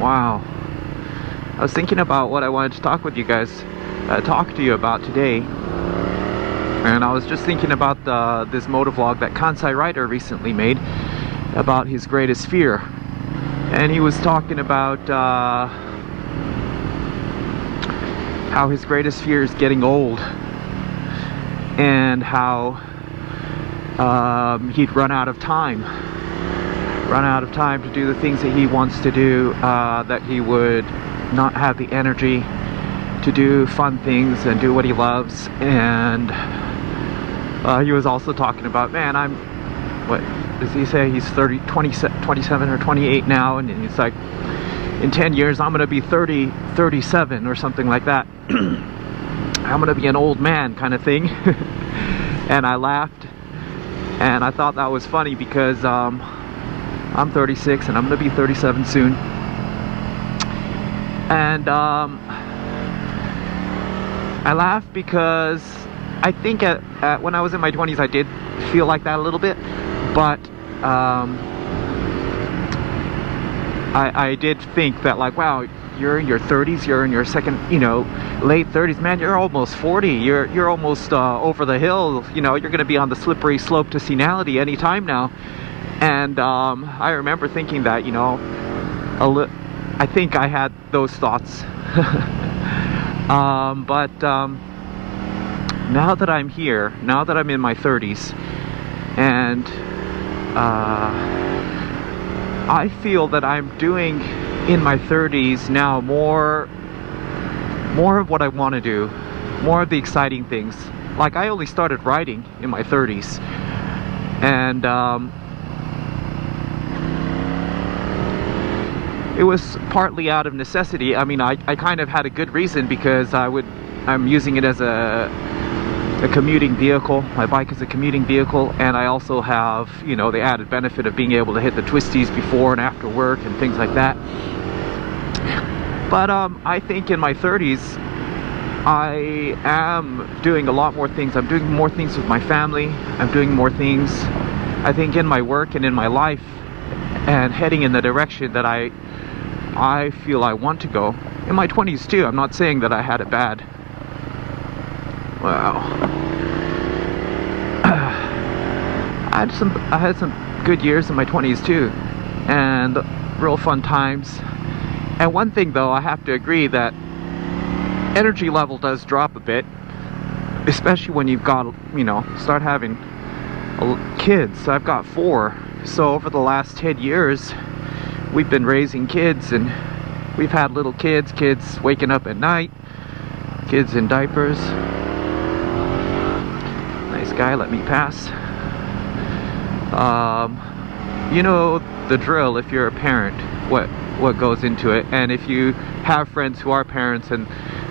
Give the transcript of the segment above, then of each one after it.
wow. I was thinking about what I wanted to talk to you about today. And I was just thinking about this motovlog that Kansai Rider recently made about his greatest fear. And he was talking about how his greatest fear is getting old, and how he'd run out of time to do the things that he wants to do, that he would not have the energy to do fun things and do what he loves. And he was also talking about, man, what does he say, he's 27 or 28 now, and he's like, in 10 years I'm gonna be 37 or something like that. I'm gonna be an old man, kind of thing. And I laughed, and I thought that was funny because I'm 36 and I'm gonna be 37 soon. And I laughed because I think when I was in my 20s I did feel like that a little bit, but I did think that, like, wow, you're in your 30s, you're in your late 30s, man, you're almost 40, you're almost over the hill, you're gonna be on the slippery slope to senility anytime now. And I remember thinking that, I think I had those thoughts. But now that I'm here, now that I'm in my 30s, and I feel that I'm doing in my 30s now more of what I want to do, more of the exciting things. Like, I only started riding in my 30s, and it was partly out of necessity. I mean, I kind of had a good reason, because I'm using it as a commuting vehicle. My bike is a commuting vehicle, and I also have, the added benefit of being able to hit the twisties before and after work and things like that. But I think in my 30s I am doing a lot more things. I'm doing more things with my family. I'm doing more things, I think, in my work and in my life, and heading in the direction that I feel I want to go. In my 20s too. I'm not saying that I had it bad. Wow. I had some good years in my 20s too, and real fun times. And one thing though, I have to agree that energy level does drop a bit, especially when you've got, start having kids. I've got 4, so over the last 10 years we've been raising kids, and we've had little kids waking up at night, kids in diapers. Nice guy, let me pass. You know the drill if you're a parent, what goes into it. And if you have friends who are parents and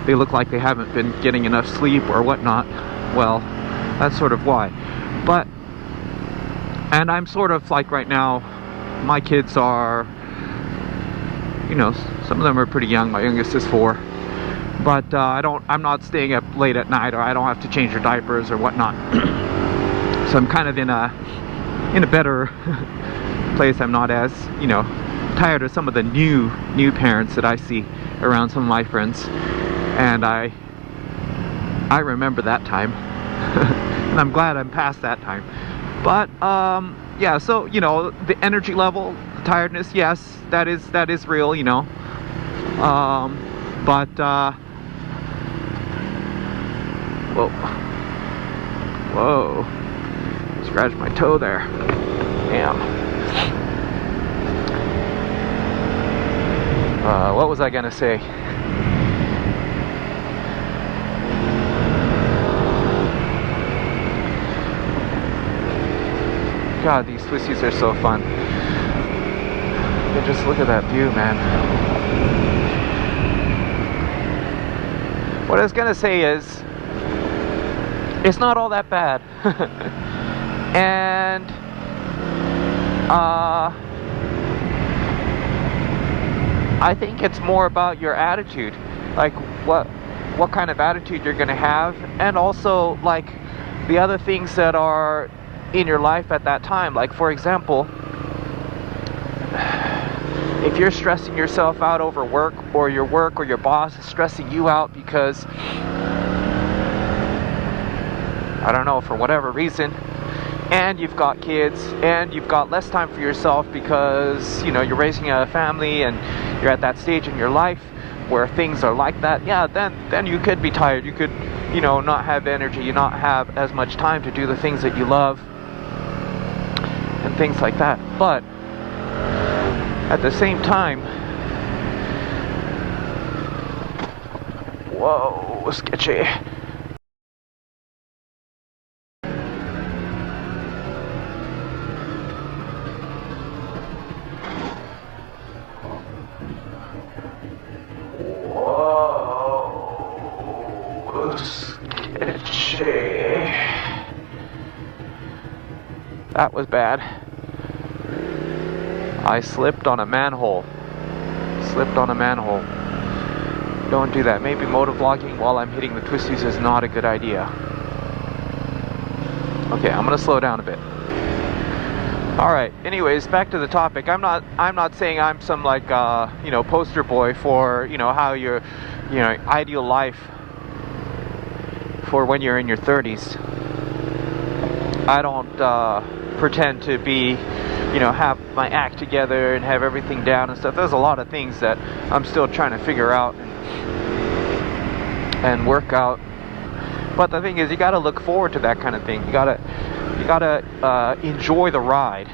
they look like they haven't been getting enough sleep or whatnot, well, that's sort of why. And I'm sort of like, right now, my kids are, some of them are pretty young. My youngest is 4. But I'm not staying up late at night, or I don't have to change their diapers or whatnot. So I'm kind of in a better place. I'm not as, tired of some of the new parents that I see around some of my friends. And I remember that time. And I'm glad I'm past that time. But yeah, so the energy level, the tiredness, yes, that is real, but whoa, scratched my toe there. Damn. What was I gonna say? God, these twisties are so fun. But just look at that view, man. What I was gonna say is, it's not all that bad. And I think it's more about your attitude, like what kind of attitude you're gonna have, and also like the other things that are in your life at that time. Like, for example, if you're stressing yourself out over work or your boss is stressing you out because, I don't know, for whatever reason, and you've got kids and you've got less time for yourself because, you know, you're raising a family and you're at that stage in your life where things are like that, yeah, then you could be tired. You could, you know, not have energy, you not have as much time to do the things that you love and things like that. But at the same time, whoa, sketchy. Whoa, sketchy. That was bad. I slipped on a manhole. Slipped on a manhole. Don't do that. Maybe motovlogging while I'm hitting the twisties is not a good idea. Okay, I'm gonna slow down a bit. Alright, anyways, back to the topic. I'm not saying I'm some like you know, poster boy for, you know, how your, you know, ideal life for when you're in your 30s. I don't pretend to be, you know, have my act together and have everything down and stuff. There's a lot of things that I'm still trying to figure out and work out. But the thing is, you got to look forward to that kind of thing. You gotta enjoy the ride.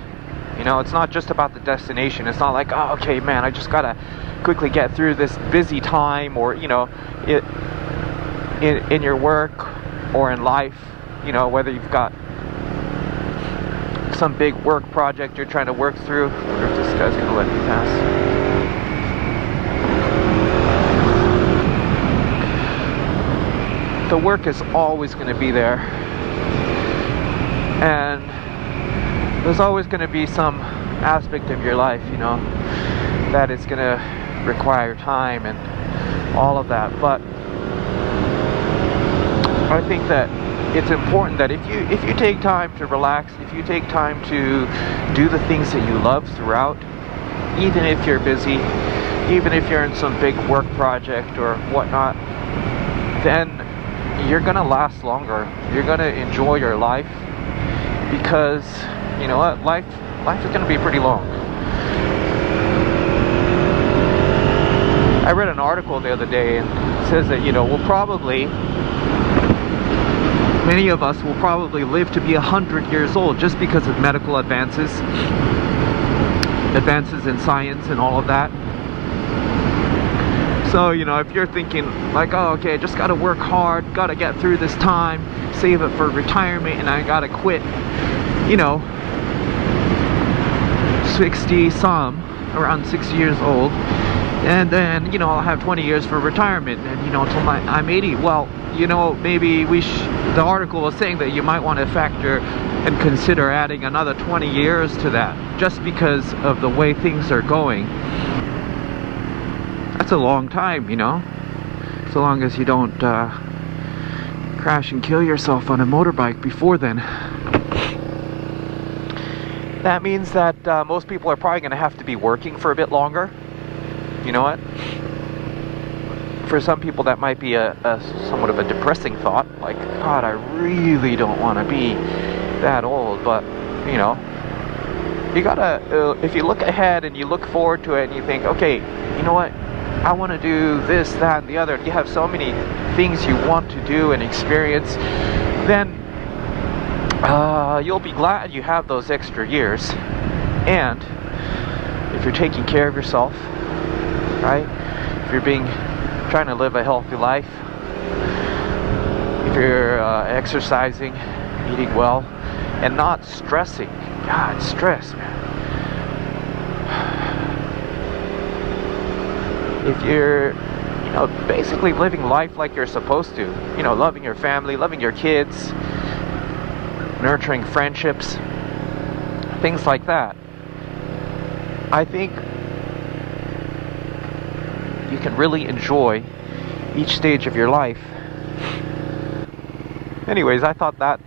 You know, it's not just about the destination. It's not like, oh, okay, man, I just gotta quickly get through this busy time, or, you know, in your work or in life. You know, whether you've got some big work project you're trying to work through. I wonder if this guy's gonna let me pass. The work is always going to be there, and there's always going to be some aspect of your life, you know, that is going to require time and all of that. But I think that it's important that if you take time to relax, if you take time to do the things that you love throughout, even if you're busy, even if you're in some big work project or whatnot, then you're gonna last longer. You're gonna enjoy your life, because you know what, life is gonna be pretty long. I read an article the other day, and it says that, you know, many of us will probably live to be 100 years old just because of medical advances in science and all of that. So, you know, if you're thinking like, oh, okay, I just gotta work hard, gotta get through this time, save it for retirement, and I gotta quit, you know, 60-some, around 60 years old, and then, you know, I'll have 20 years for retirement, and, you know, until I'm 80. Well, you know, maybe the article was saying that you might want to factor and consider adding another 20 years to that, just because of the way things are going. That's a long time, you know, so long as you don't crash and kill yourself on a motorbike before then. That means that most people are probably going to have to be working for a bit longer. You know what? For some people that might be a somewhat of a depressing thought, like, God, I really don't want to be that old. But, you know, you gotta, if you look ahead and you look forward to it and you think, okay, you know what, I want to do this, that, and the other, and you have so many things you want to do and experience, then you'll be glad you have those extra years. And if you're taking care of yourself, right, if you're trying to live a healthy life, if you're exercising, eating well, and not stressing. God, stress, man. If you're, you know, basically living life like you're supposed to, you know, loving your family, loving your kids, nurturing friendships, things like that, I think you can really enjoy each stage of your life. Anyways, I thought that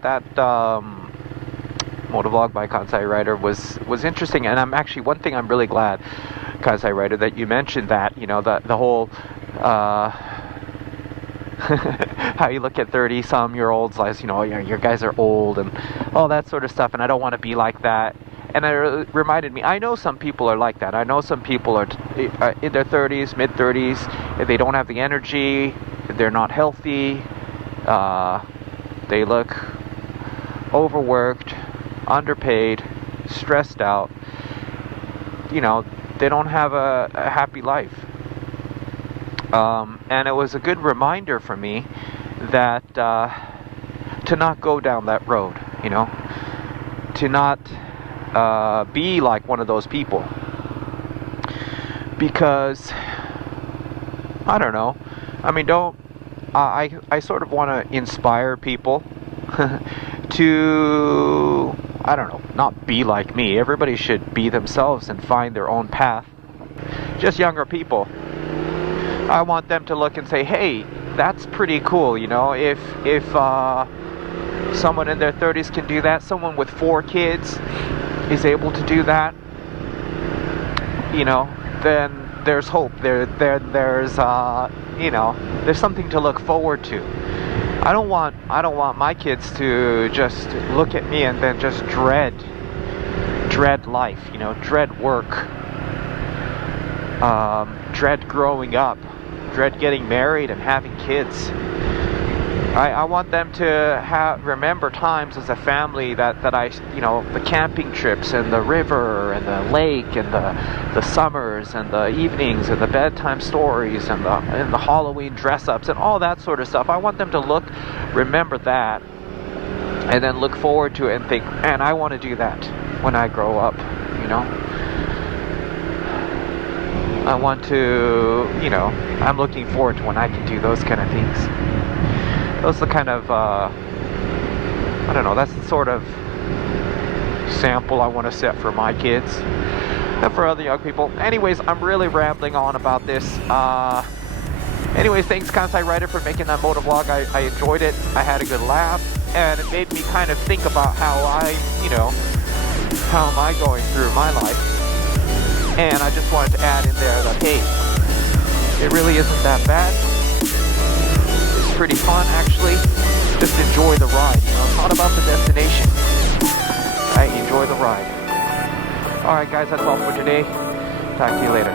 Motovlog by Kansai Rider was interesting, and I'm actually, one thing I'm really glad, Kansai Rider, that you mentioned that, you know, the whole how you look at 30-some-year-olds like, you know, your guys are old and all that sort of stuff, and I don't want to be like that. And it reminded me, I know some people are like that. I know some people are in their 30s, mid-30s, they don't have the energy, they're not healthy, they look overworked, underpaid, stressed out. You know, they don't have a happy life. And it was a good reminder for me that to not go down that road, you know, to not be like one of those people, because I don't know, I mean, I sort of want to inspire people to, I don't know, not be like me. Everybody should be themselves and find their own path. Just younger people, I want them to look and say, hey, that's pretty cool, you know, if someone in their 30s can do that, someone with 4 kids is able to do that, you know, then there's hope. There's you know, there's something to look forward to. I don't want my kids to just look at me and then just dread life, you know, dread work, dread growing up, dread getting married and having kids. I want them to remember times as a family that I, you know, the camping trips and the river and the lake and the summers and the evenings and the bedtime stories and the Halloween dress-ups and all that sort of stuff. I want them to remember that, and then look forward to it and think, man, I want to do that when I grow up, you know. I want to, you know, I'm looking forward to when I can do those kind of things. Those are the kind of, I don't know, that's the sort of sample I want to set for my kids and for other young people. Anyways, I'm really rambling on about this. Anyways, thanks Kansai Rider for making that motovlog. I enjoyed it. I had a good laugh, and it made me kind of think about how how am I going through my life. And I just wanted to add in there that, hey, it really isn't that bad. Pretty fun, actually. Just enjoy the ride, you know. It's not about the destination. Right? Enjoy the ride. Alright guys, that's all for today. Talk to you later.